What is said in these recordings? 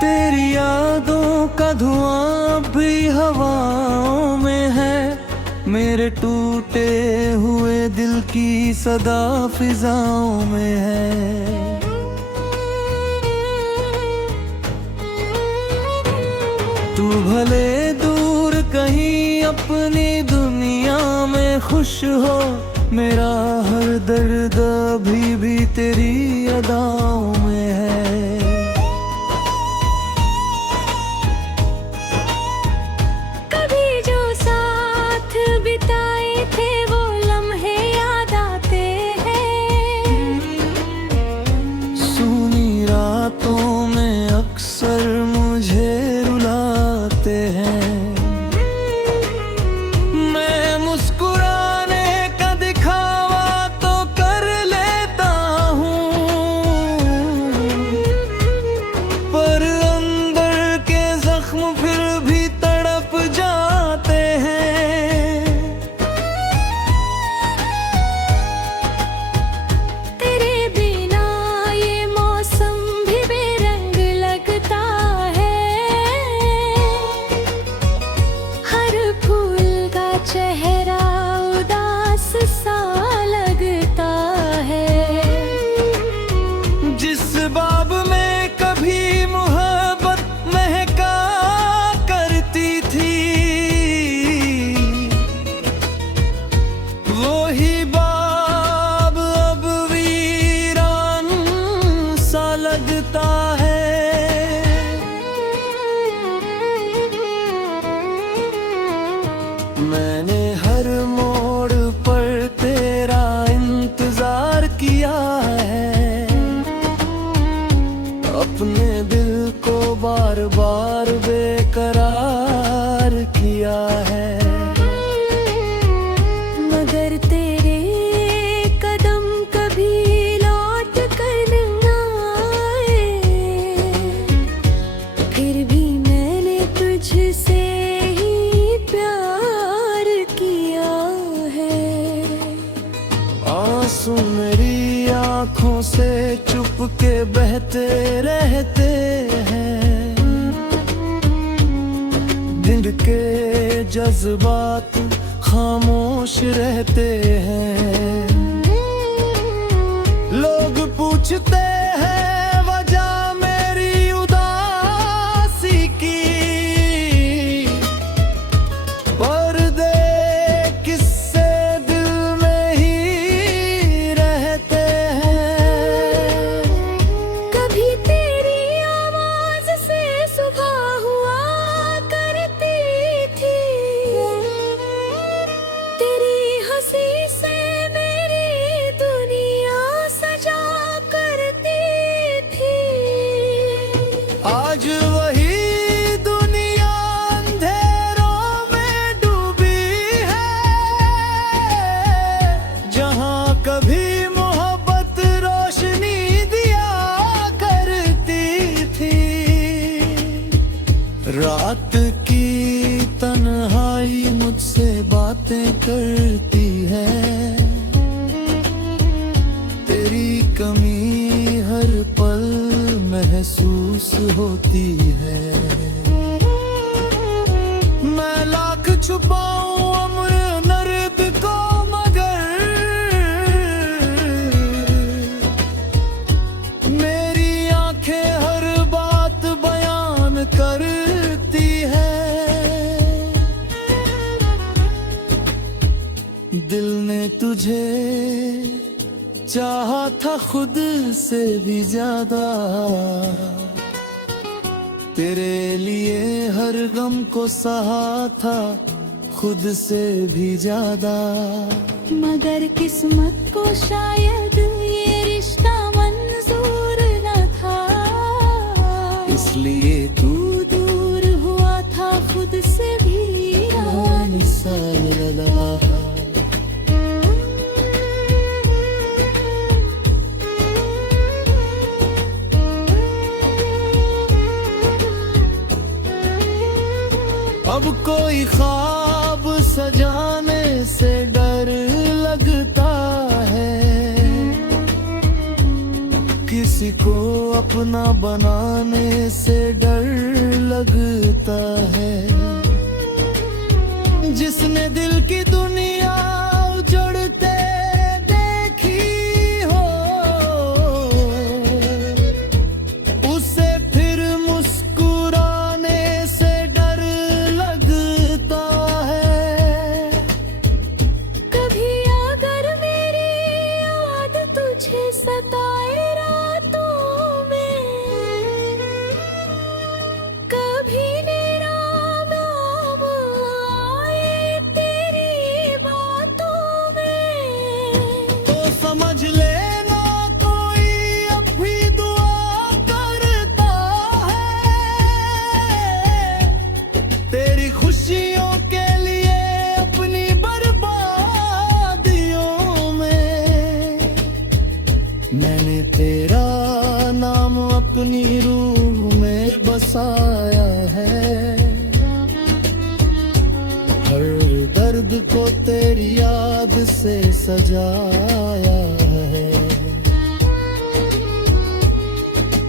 तेरी यादों का धुआं भी हवाओं में है, मेरे टूटे हुए दिल की सदा फिजाओं में है। तू भले दूर कहीं अपनी दुनिया में खुश हो, मेरा हर दर्द भी तेरी अदाओं में है। मैंने हर मोड़ पर तेरा इंतजार किया है, अपने दिल को बार बार बेकरार किया है। मगर तेरे कदम कभी लौट कर ना आए, फिर भी मैंने तुझसे आंसू मेरी आँखों से चुप के बहते रहते हैं, दिल के जज्बात खामोश रहते हैं। लोग पूछते हैं वजह मेरी उदासी की, आज वही दुनिया अंधेरों में डूबी है, जहां कभी मोहब्बत रोशनी दिया करती थी। रात की तन्हाई मुझसे बातें करती है, तेरी कमी हर पल महसूस होती है। मैं लाख छुपाऊं अम्र नर्द को, मगर मेरी आंखें हर बात बयान करती है। दिल ने तुझे चाहा था खुद से भी ज्यादा, तेरे लिए हर गम को सहा था खुद से भी ज्यादा। मगर किस्मत को शायद ये रिश्ता मंजूर न था, इसलिए तू दूर हुआ था खुद से भी। किसी को अपना बनाने से डर लगता है। जिसने दिल की दुनिया उजड़ते देखी हो, उसे फिर मुस्कुराने से डर लगता है। कभी अगर मेरी याद तुझे सताए रातों में, कभी मेरा नाम आए तेरी बातों में, तो समझ लेना कोई अब भी दुआ करता है। तेरी खुशियों के लिए अपनी बर्बादियों में। मैंने तेरा नाम अपनी रूह में बसाया है। हर दर्द को तेरी याद से सजाया है।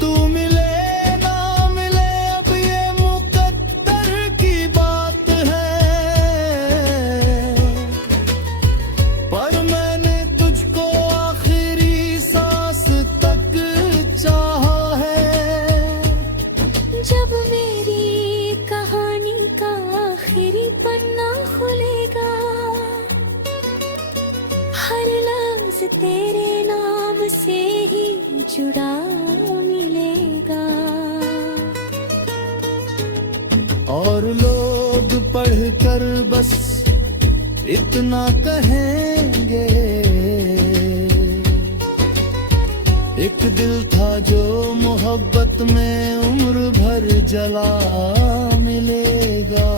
तू मिले ना मिले अब ये मुकद्दर की बात है, पर मैंने तुझको आखिरी सांस तक चाहा है। जब मेरी कहानी का आखिरी पन्ना खुलेगा, हर लफ्ज तेरे नाम से ही जुड़ा मिलेगा। और लोग पढ़कर बस इतना कहेंगे, एक दिल था जो मोहब्बत में उम्र भर जला मिलेगा।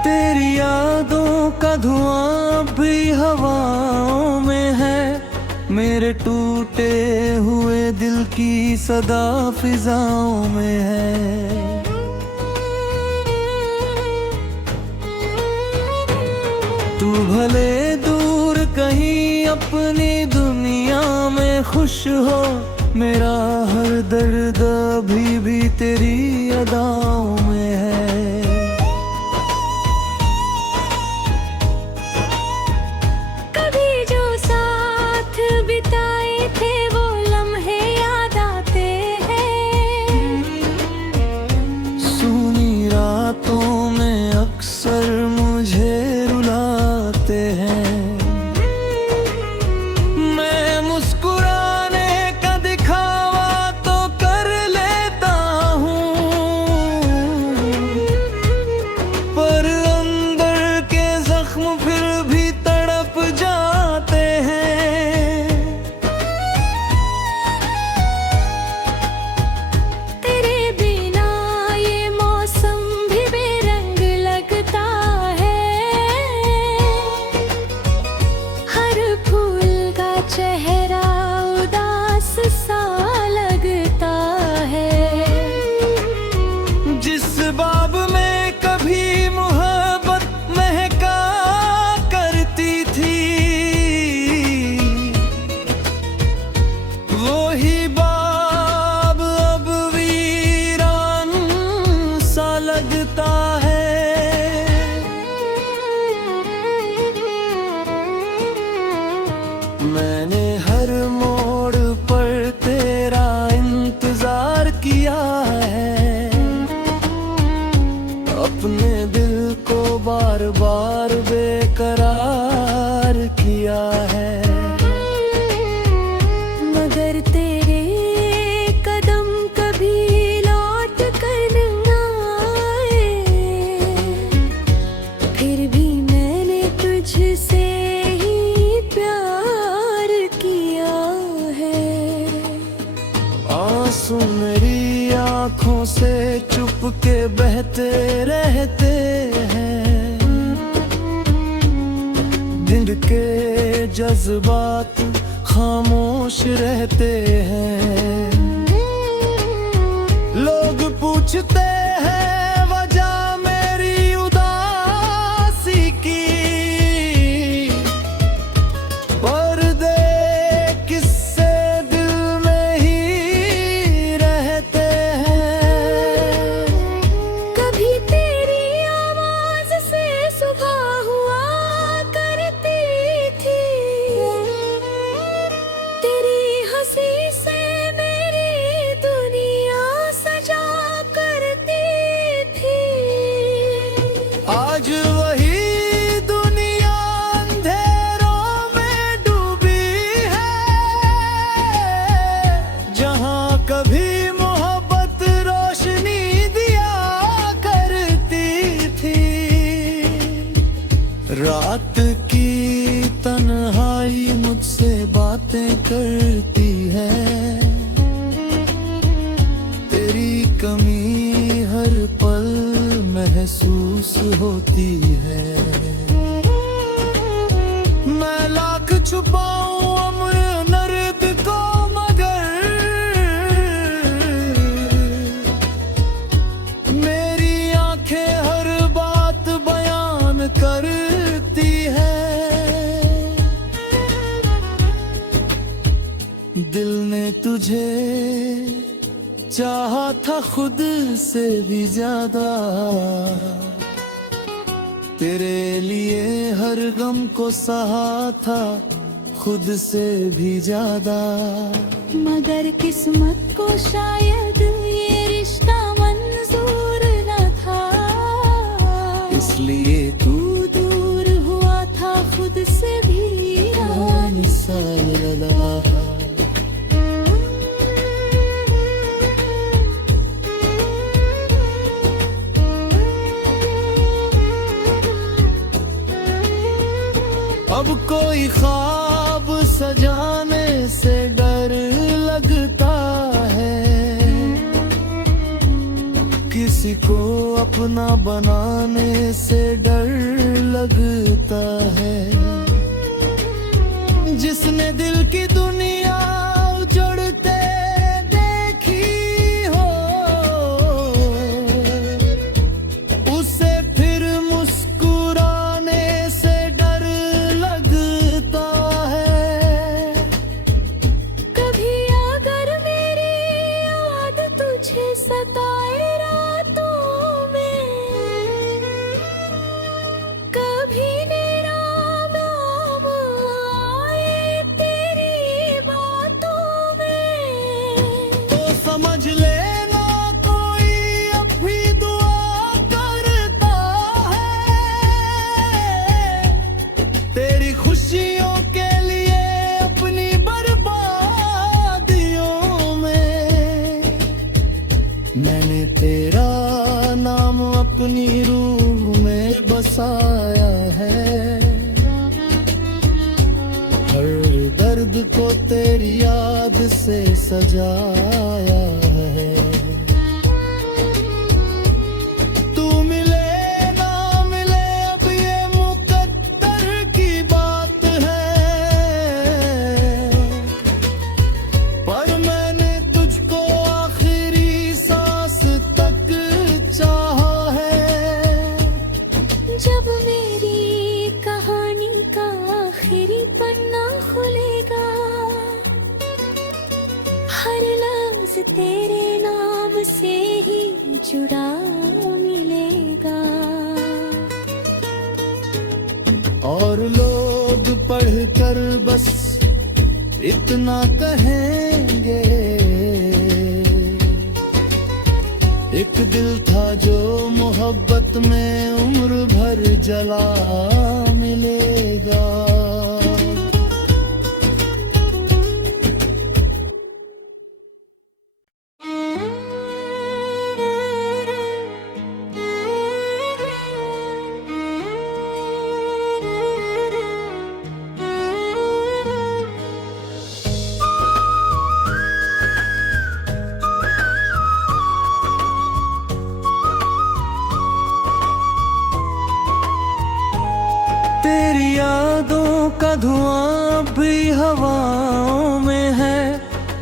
तेरी यादों का धुआं भी हवाओं में है। मेरे टूटे हुए दिल की सदा फिजाओं में है। तू भले दूर कहीं अपनी दुनिया में खुश हो, मेरा हर दर्द अभी भी तेरी अदाओं में है। कभी जो साथ बिताए थे वो लम्हे याद आते हैं। सूनी रातों में अक्सर मुझे रुलाते हैं। मैं मुस्कुराने का दिखावा तो कर लेता हूँ, पर अंदर के जख्म फिर भी तड़प जाते हैं। तेरे बिना ये मौसम भी बेरंग लगता है। हर फूल का चेहरा उदास सा लगता है। जिस बाग में कभी मोहब्बत महका करती थी, वो ही बाग अब वीरान सा लगता है। मैंने हर मोड़ पर तेरा इंतजार किया है। अपने दिल को बार बार बेकरार किया है। मगर तेरे कदम कभी लौट कर न आए, फिर भी मैंने तुझसे ही प्यार किया आँखों से चुप के बहते रहते हैं। दिल के जज्बात खामोश रहते हैं। लोग पूछते हैं वजह मेरी उदासी की, पर्दे किस्से दिल में ही रहते हैं। कभी तेरी आवाज से सुबह हुआ करती थी, तेरी हंसी से मेरी दुनिया सजा करती थी। आज वही दुनिया अंधेरों में डूबी है, जहां कभी मोहब्बत रोशनी दिया करती थी। रात की तन्हाई मुझसे बातें करती है, तेरी कमी हर पल महसूस होती है। मैं लाख छुपाऊं अम्र नर्द को, मगर मेरी आंखें हर बात बयान करती है। दिल ने तुझे चाहा था खुद से भी ज्यादा, तेरे लिए हर गम को सहा था खुद से भी ज्यादा। मगर किस्मत को शायद ये रिश्ता मंजूर न था, इसलिए तू तू दूर हुआ था खुद से भी साला। अब कोई ख्वाब सजाने से डर लगता है, किसी को अपना बनाने से डर लगता है। जिसने दिल की दुनिया उजड़ते देखी हो, उसे फिर मुस्कुराने से डर लगता है। कभी अगर मेरी याद तुझे सताए रातों में, कभी मेरा नाम आए तेरी बातों में, तो समझ लेना कोई अब भी दुआ करता है, तेरी खुशियों के लिए अपनी बर्बादियों में। मैंने तेरा नाम अपनी रूह में बसाया है, हर दर्द को तेरी याद से सजाया है। तू मिले ना मिले अब ये मुकद्दर की बात है, पर मैंने तुझको आखिरी सांस तक चाहा है। जब मेरी कहानी का आखिरी पन्ना खुलेगा, हर लफ्ज तेरे नाम से ही जुड़ा मिलेगा। और लोग पढ़कर बस इतना कहेंगे, एक दिल था जो मोहब्बत में उम्र भर जला मिलेगा।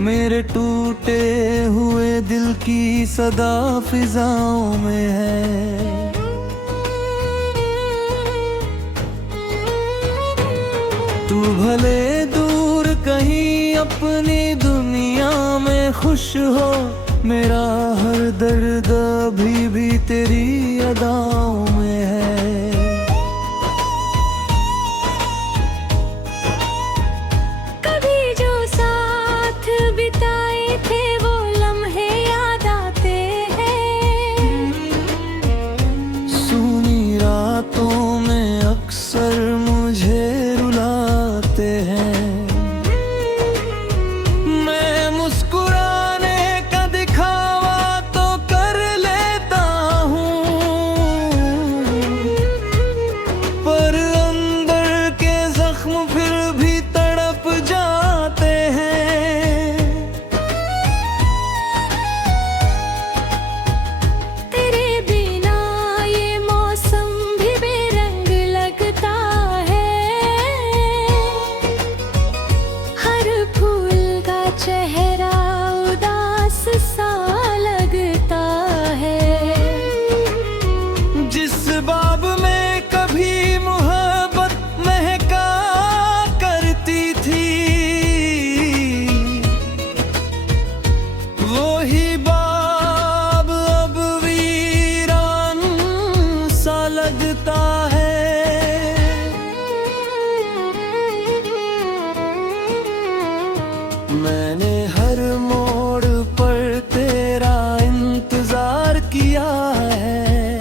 मेरे टूटे हुए दिल की सदा फिजाओं में है। तू भले दूर कहीं अपनी दुनिया में खुश हो, मेरा हर दर्द अभी भी तेरी अदाओं में है। चेहरा उदास सा लगता है। जिस बाग में कभी मोहब्बत महका करती थी, वही बाग अब वीरान सा लगता है। मैंने हर मोड़ पर तेरा इंतजार किया है,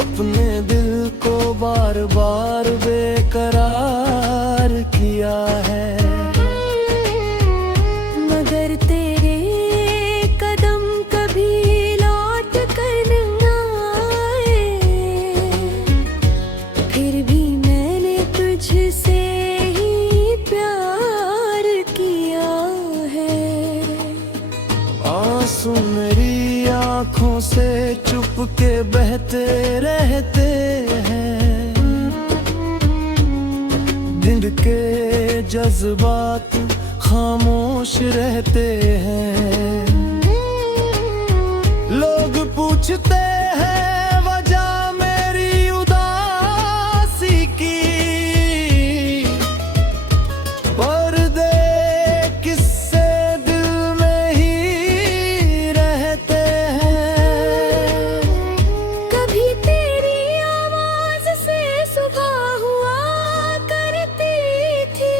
अपने दिल को बार बार बेकरार किया है। मगर तेरे कदम कभी लौट कर न आए, फिर भी मैंने तुझसे आंसू मेरी आँखों से चुपके बहते रहते हैं, दिल के जज्बात खामोश रहते हैं। लोग पूछते हैं वजह मेरी उदासी की, पर्दे किस्से दिल में ही रहते हैं। कभी तेरी आवाज से सुबह हुआ करती थी,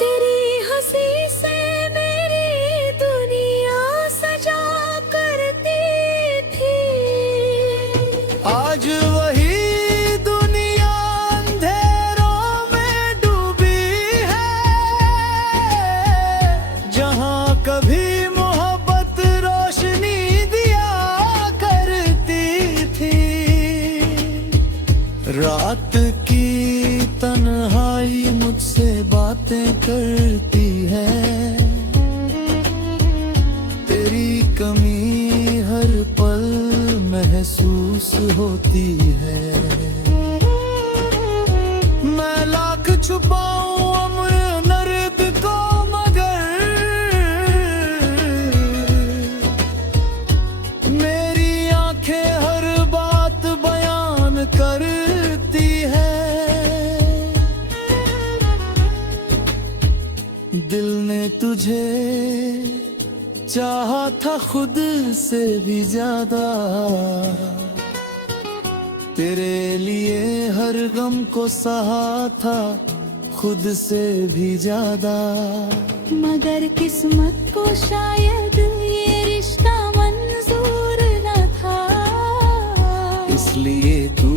तेरी हंसी से मेरी दुनिया सजा करती थी। आज वही दुनिया अंधेरों में डूबी है, जहां कभी मोहब्बत रोशनी दिया करती थी। रात की तन्हाई मुझसे बातें करती है, तेरी कमी हर पल महसूस होती है। मैं लाख छुपाऊं उम्र नर्द को, मगर मेरी आंखें हर बात बयान करती है। दिल ने तुझे चाहा था खुद से भी ज्यादा, तेरे लिए हर गम को सहा था खुद से भी ज्यादा। मगर किस्मत को शायद ये रिश्ता मंजूर न था, इसलिए तू